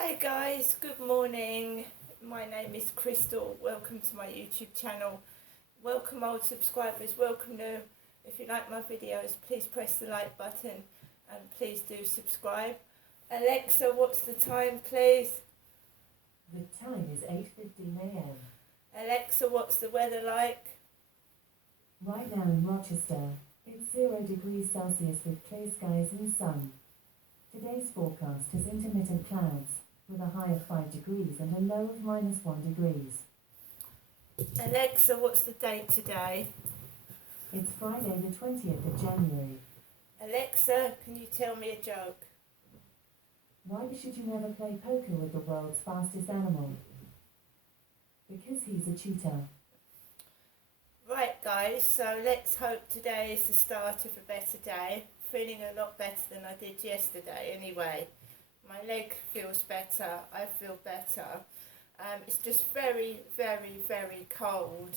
Hi guys, good morning. My name is Crystal. Welcome to my YouTube channel. Welcome old subscribers, welcome new. If you like my videos, please press the like button and please do subscribe. Alexa, what's the time please? The time is 8:15 a.m. Alexa, what's the weather like? Right now in Rochester, it's 0 degrees Celsius with clear skies and sun. Today's forecast has intermittent clouds, with a high of 5 degrees and a low of -1 degrees. Alexa, what's the date today? It's Friday the 20th of January. Alexa, can you tell me a joke? Why should you never play poker with the world's fastest animal? Because he's a cheater. Right guys, so let's hope today is the start of a better day. Feeling a lot better than I did yesterday anyway. My leg feels better, I feel better. It's just very, very, very cold.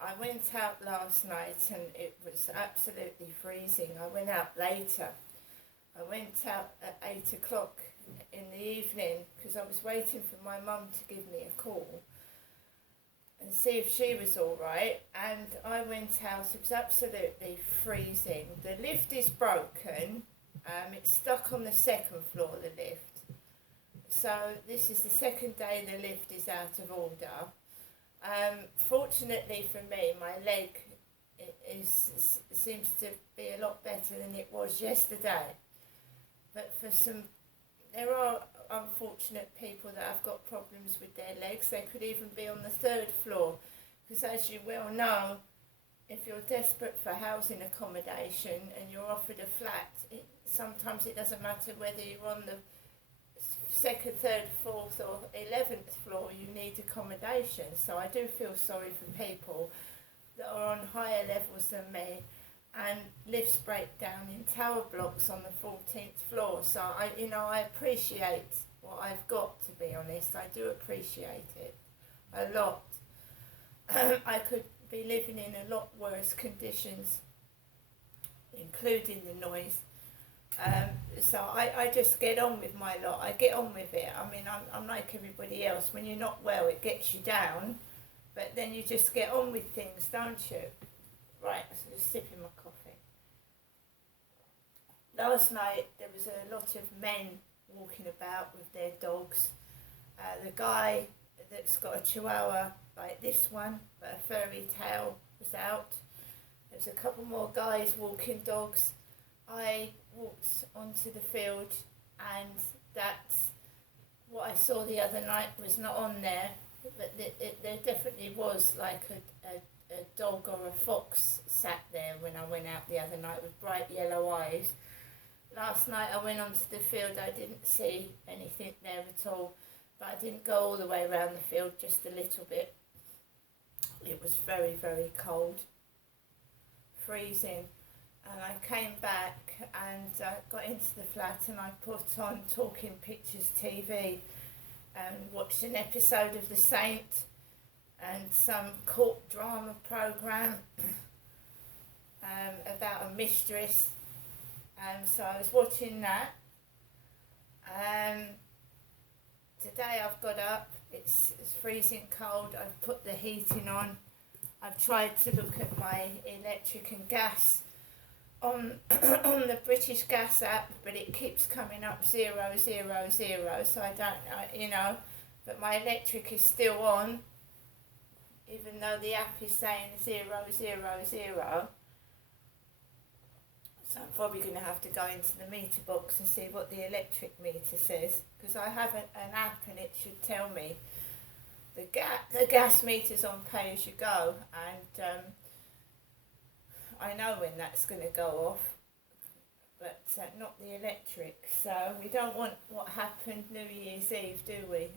I went out last night and it was absolutely freezing. I went out later. I went out at 8 o'clock in the evening because I was waiting for my mum to give me a call and see if she was all right, and I went out. It was absolutely freezing. The lift is broken. It's stuck on the second floor, the lift. So this is the second day the lift is out of order. Fortunately for me, my leg seems to be a lot better than it was yesterday. But there are unfortunate people that have got problems with their legs. They could even be on the third floor, because as you well know, if you're desperate for housing accommodation and you're offered a flat, sometimes it doesn't matter whether you're on the second, third, fourth or 11th floor, you need accommodation. So I do feel sorry for people that are on higher levels than me, and lifts break down in tower blocks on the 14th floor. So I appreciate what I've got, to be honest. I do appreciate it a lot. I could be living in a lot worse conditions, including the noise. So I just get on with my lot. I get on with it. I mean, I'm like everybody else. When you're not well, it gets you down, but then you just get on with things, don't you? Right, so just sipping my coffee. Last night there was a lot of men walking about with their dogs. The guy that's got a chihuahua like this one, but a furry tail, was out. There was a couple more guys walking dogs. I walked onto the field, and that's what I saw the other night was not on there, but there definitely was like a dog or a fox sat there when I went out the other night with bright yellow eyes. Last night I went onto the field, I didn't see anything there at all, but I didn't go all the way around the field, just a little bit. It was very, very cold, freezing, and I came back and got into the flat and I put on Talking Pictures TV and watched an episode of The Saint and some court drama programme about a mistress. So I was watching that. Today I've got up, it's freezing cold, I've put the heating on. I've tried to look at my electric and gas on on the British Gas app, but it keeps coming up 000, so I don't know, but my electric is still on, even though the app is saying 000. So I'm probably going to have to go into the meter box and see what the electric meter says, because I have an app and it should tell me. The gas meter's on pay as you go, and I know when that's going to go off, but not the electric. So we don't want what happened New Year's Eve, do we?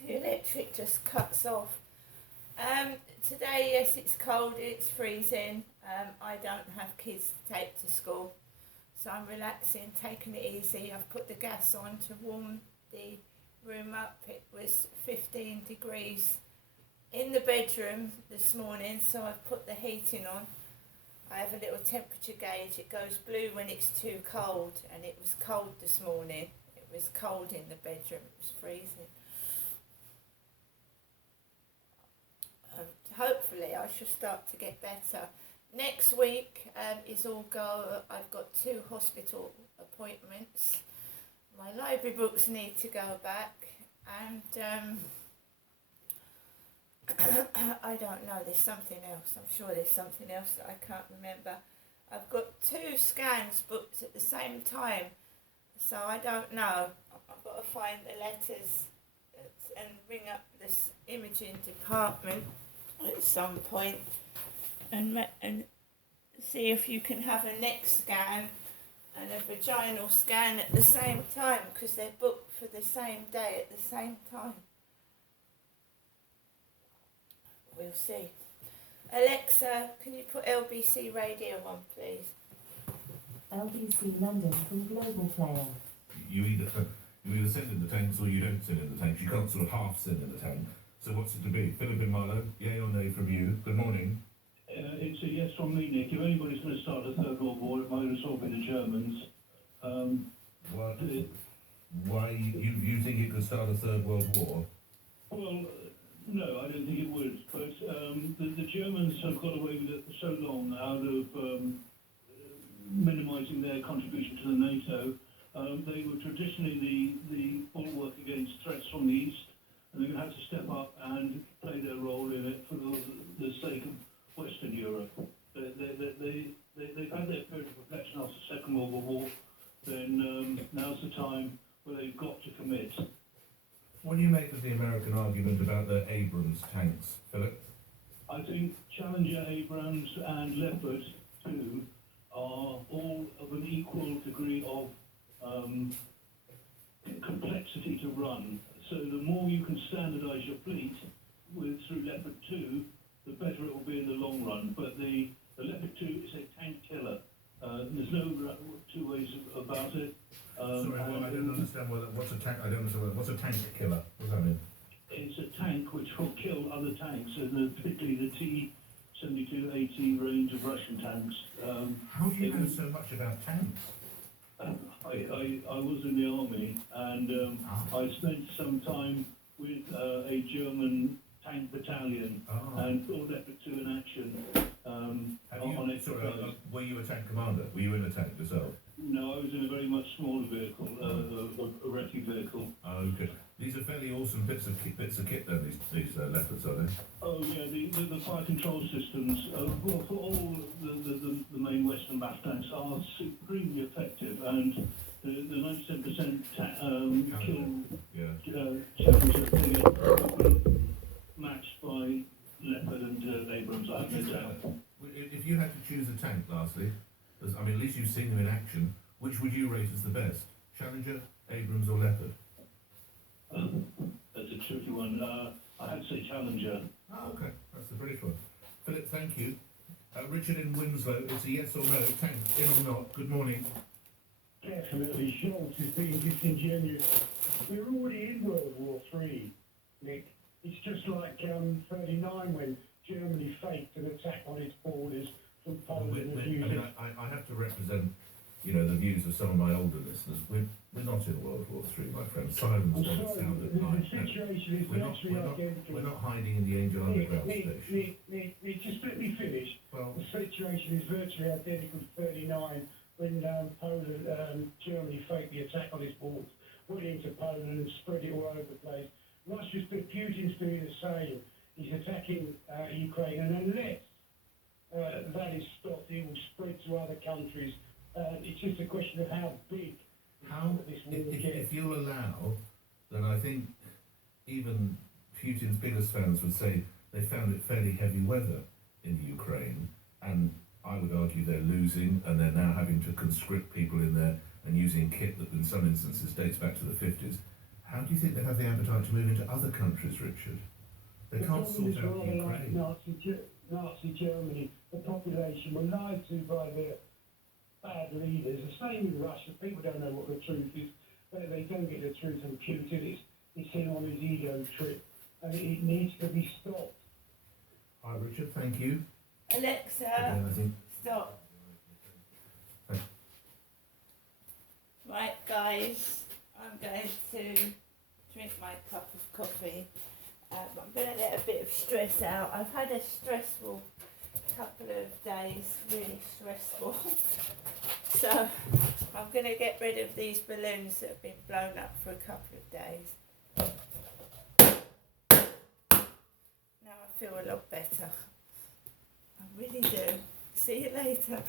The electric just cuts off. Today, yes, it's cold, it's freezing. I don't have kids to take to school, so I'm relaxing, taking it easy. I've put the gas on to warm the room up. It was 15 degrees in the bedroom this morning, so I've put the heating on. I have a little temperature gauge. It goes blue when it's too cold, and it was cold this morning. It It was cold in the bedroom, it was freezing. Hopefully I shall start to get better. Next week is all go. I've got 2 hospital appointments. My library books need to go back, and I don't know, there's something else. I'm sure there's something else that I can't remember. I've got 2 scans booked at the same time, so I don't know. I've got to find the letters and ring up this imaging department at some point and see if you can have a neck scan and a vaginal scan at the same time, because they're booked for the same day at the same time. We'll see. Alexa, can you put LBC radio on, please? LBC London from Global Player. You either send in the tanks or you don't send in the tanks. You can't sort of half send in the tank. So what's it to be? Philip in Marlow, yay or nay from you? Good morning. It's a yes from me, Nick. If anybody's going to start a third world war, it might as well be the Germans. Why you think it could start a third world war? Well, no, I don't think it would. But the Germans have got away with it for so long out of minimising their contribution to the NATO. They were traditionally the bulwark against threats from the east, and they're going to have to step up and play their role in it for the sake of Western Europe. They've had their period of reflection after the Second World War. Then now's the time where they've got to commit. What do you make of the American argument about the Abrams tanks, Philip? I think Challenger, Abrams and Leopard 2 are all of an equal degree of complexity to run. So the more you can standardise your fleet through Leopard 2, the better it will be in the long run. But the Leopard 2 is a tank killer. There's no 2 ways about it. Sorry, I don't understand what's a tank. I don't understand what's a tank killer. What does that mean? It's a tank which will kill other tanks, and particularly the T-72, 80 range of Russian tanks. How do you know so much about tanks? I was in the army, and I spent some time with a German tank battalion and saw Leopard 2 in action. Were you a tank commander? Were you in a tank yourself? No, I was in a very much smaller vehicle, a recce vehicle. Oh, okay. These are fairly awesome bits of kit then, these Leopards, are they? Oh yeah, the fire control systems, well, for all the main Western BAF tanks are supremely effective, and the 97% kill challenge are matched by Leopard and Abrams, I have no doubt. If you had to choose a tank, lastly, at least you've seen them in action, which would you rate as the best? Challenger, Abrams or Leopard? That's a tricky one. I'd say Challenger. Oh, okay. That's the British one. Philip, thank you. Richard in Winslow, it's a yes or no. Tank, in or not? Good morning. Definitely, Schultz is being disingenuous. We're already in World War III, Nick. It's just like 39 when Germany faked an attack on its borders from Poland. I have to represent, the views of some of my older listeners. We're not in World War III, my friend. Silence doesn't sound at night. The situation is virtually identical. We're not hiding in the Angel Underground station. Nick, just let me finish. Well, the situation is virtually identical to 39 when Poland, Germany faked the attack on its borders, went into Poland and spread it all over the place. Putin's doing the same. He's attacking Ukraine, and unless that is stopped, it will spread to other countries. It's just a question of how big this war gets. If you allow, then I think even Putin's biggest fans would say they found it fairly heavy weather in Ukraine, and I would argue they're losing, and they're now having to conscript people in there and using kit that in some instances dates back to the 50s. How do you think they have the appetite to move into other countries, Richard? They can't sort out Ukraine. Like Nazi Germany, the population were lied to by their bad leaders. The same with Russia. People don't know what the truth is. They don't get the truth from Putin. It's him on his ego trip, and it needs to be stopped. Hi, Richard. Thank you. Alexa, stop. Right, guys, I'm going get a bit of stress out. I've had a stressful couple of days, really stressful. So I'm going to get rid of these balloons that have been blown up for a couple of days. Now I feel a lot better. I really do. See you later.